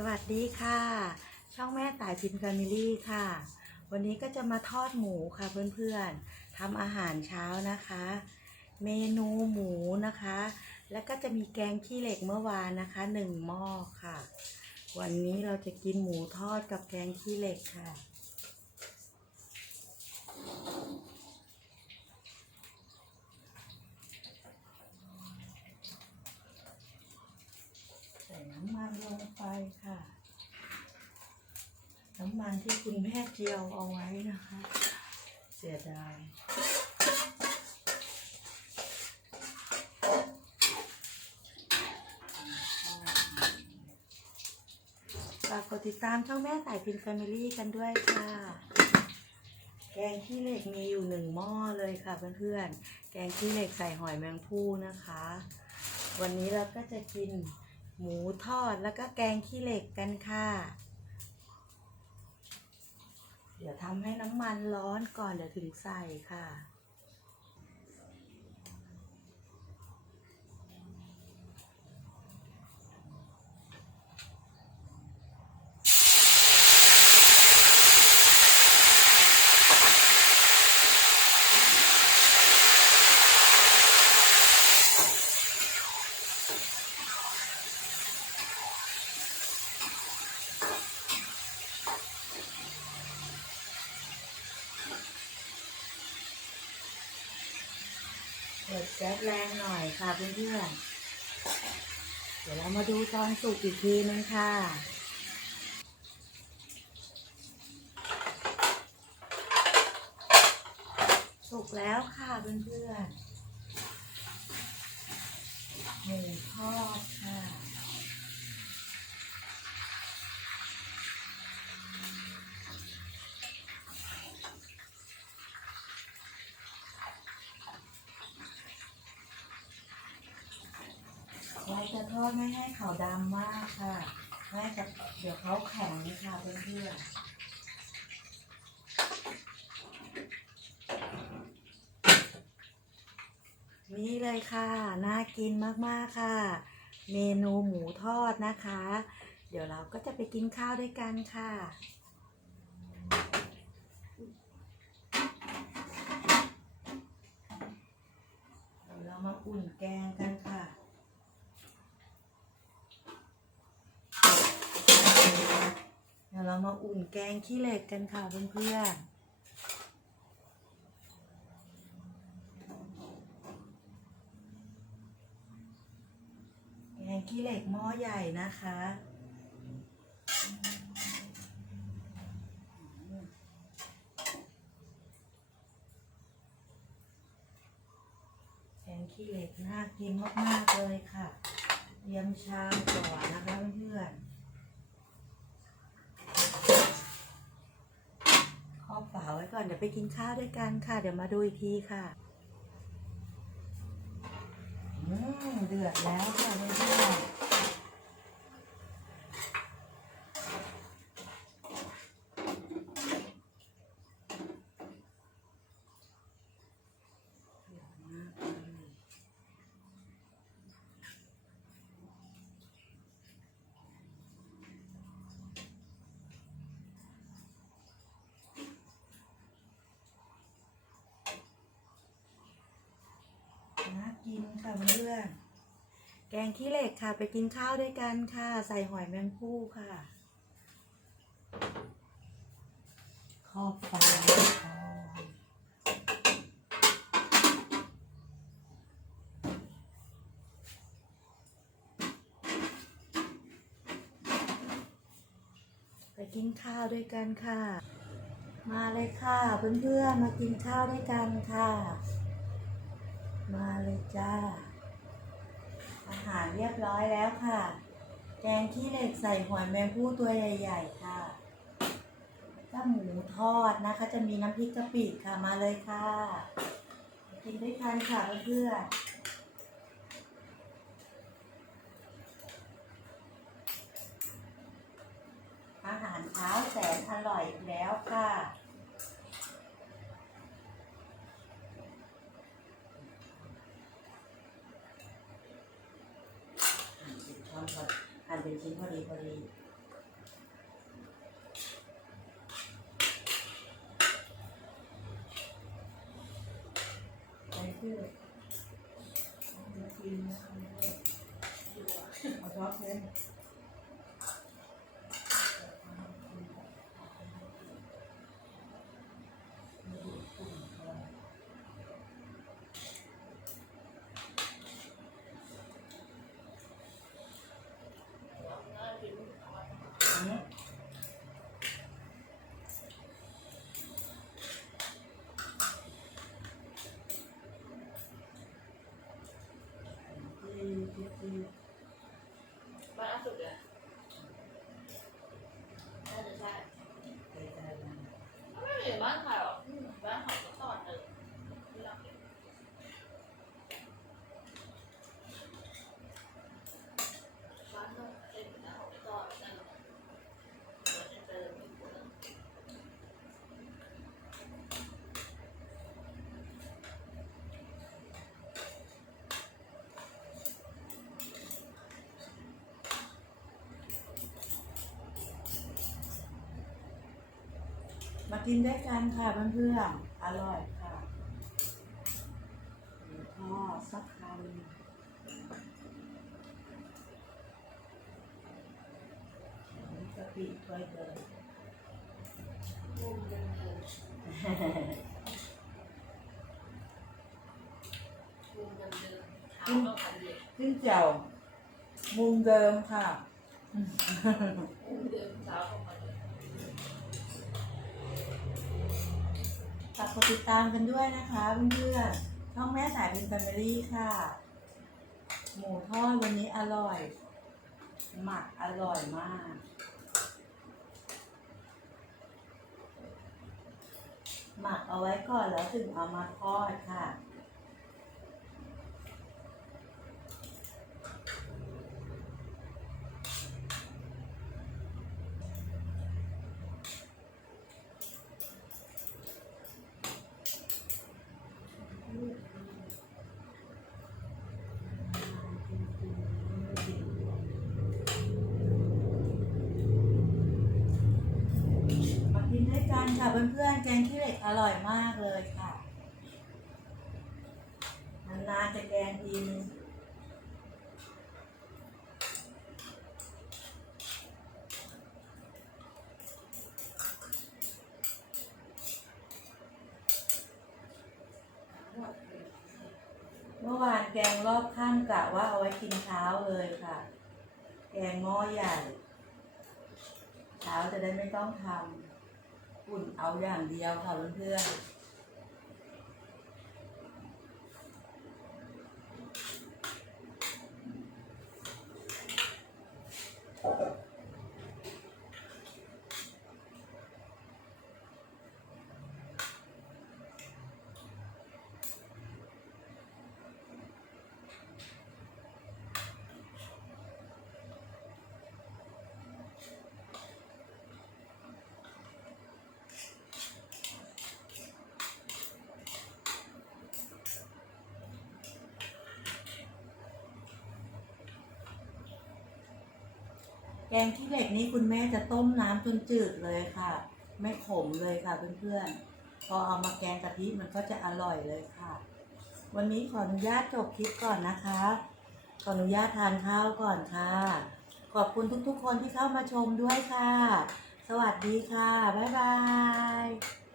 สวัสดีค่ะ ช่องแม่ต่ายพิมพ์แฟมิลี่ค่ะ วันนี้ก็จะมาทอดหมูค่ะเพื่อนๆทำอาหารเช้านะคะ เมนูหมูนะคะ แล้วก็จะมีแกงขี้เหล็กเมื่อวานนะคะหนึ่งหม้อค่ะ วันนี้เราจะกินหมูทอดกับแกงขี้เหล็กค่ะ ใส่น้ำมันลงไปค่ะ น้ำมันที่คุณแม่เจียวเอาไว้นะคะ เสียดายฝากกดติดตามช่องแม่สายพินแฟมิลี่กันด้วยค่ะ แกงขี้เหล็กมีอยู่หนึ่งหม้อเลยค่ะเพื่อนๆ แกงขี้เหล็กใส่หอยแมงภู่นะคะ วันนี้เราก็จะกิน หมูทอดแล้วก็แกงขี้เหล็กกันค่ะ เดี๋ยวทำให้น้ำมันร้อนก่อนเดี๋ยวถึงใส่ค่ะ เปิดแก๊สแรงหน่อย ค่ะเพื่อนๆ เดี๋ยวเรามาดูตอนสุกอีกทีนึงค่ะสุกแล้วค่ะเพื่อนๆหมูทอดค่ะ เราจะ ทอดไม่ให้ขาวดำมากค่ะแม่จะเดี๋ยวเขาแข็งค่ะเพื่อนๆนี่เลยค่ะ น่ากินมากๆค่ะ เมนูหมูทอดนะคะ เดี๋ยวเราก็จะไปกินข้าวด้วยกันค่ะเดี๋ยวเรามาอุ่นแกงกันค่ะ เดี๋ยวเรา มาอุ่นแกงขี้เหล็กกันค่ะเพื่อนๆแกงขี้เหล็กหม้อใหญ่นะคะ แกงขี้เหล็กน่ากินมาก ๆ เลยค่ะเตรียมชามก่อนนะคะเพื่อนๆครอบฝาไว้ก่อน เดี๋ยวไปกินข้าวด้วยกันค่ะ เดี๋ยวมาดูอีกทีค่ะอืมเดือดแล้วค่ะเพื่อนๆเดือดมากเลย น่ากิน ค่ะเพื่อนแกงขี้เหล็กค่ะ ไปกินข้าวด้วยกันค่ะ ใส่หอยแมงภู่ค่ะขอบฟ้าไปกินข้าวด้วยกันค่ะ มาเลยค่ะเพื่อนๆมากินข้าวด้วยกันค่ะ มาเลยจ้า อาหารเรียบร้อยแล้วค่ะ แกงขี้เหล็กใส่หอยแมงผู้ตัวใหญ่ๆค่ะก็หมูทอดนะคะ จะมีน้ำพริกกะปิค่ะมาเลยค่ะ กินด้วยกันค่ะเพื่อนๆ เป็นชิ้นพอดีพอดีไปเพื่อเอาช้อบเลย น่าจะใช่ ใจใจมัน ไม่มีบ้านใครหรอกอืมบ้านของตอนหนึ่งที่เราเก็บบ้านต้องเป็นหน้าของตอนนั่นแหละเดี๋ยวจะเจอมีคน มากินด้วยกันค่ะเพื่อนๆ อร่อยค่ะหมูทอดสักคำอันนี้กะปิถ้วยเดิมมุมเดิมๆมุมเดิมๆเท้าต้องพันเดียขึ้นเจียวมุมเดิมค่ะ ดติดตามกันด้วยนะคะเพื่อนๆช่องแม่สายเป็นแฟมิลี่ค่ะ หมูทอดวันนี้อร่อย หมักอร่อยมากหมักเอาไว้ก่อนแล้วถึงเอามาทอดค่ะ มากินด้วยกัน ค่ะเพื่อนๆแกงขี้เหล็กอร่อยมากเลยค่ะนานๆจะแกงทีนึงเมื่อวานแกงรอบข้ามกะว่าเอาไว้กินเช้าเลยค่ะ แกงหม้อใหญ่ เช้าจะได้ไม่ต้องทำ อุ่นเอาอย่างเดียวค่ะเพื่อนๆ งขี้เหล็กนี่คุณแม่จะต้มน้ำจนจืดเลยค่ะ ไม่ขมเลยค่ะเพื่อนๆ พอเอามาแกงกะทิมันก็จะอร่อยเลยค่ะ วันนี้ขออนุญาตจบคลิปก่อนนะคะ ขออนุญาตทานข้าวก่อนค่ะ ขอบคุณทุกๆ คนที่เข้ามาชมด้วยค่ะ สวัสดีค่ะ บ๊ายบาย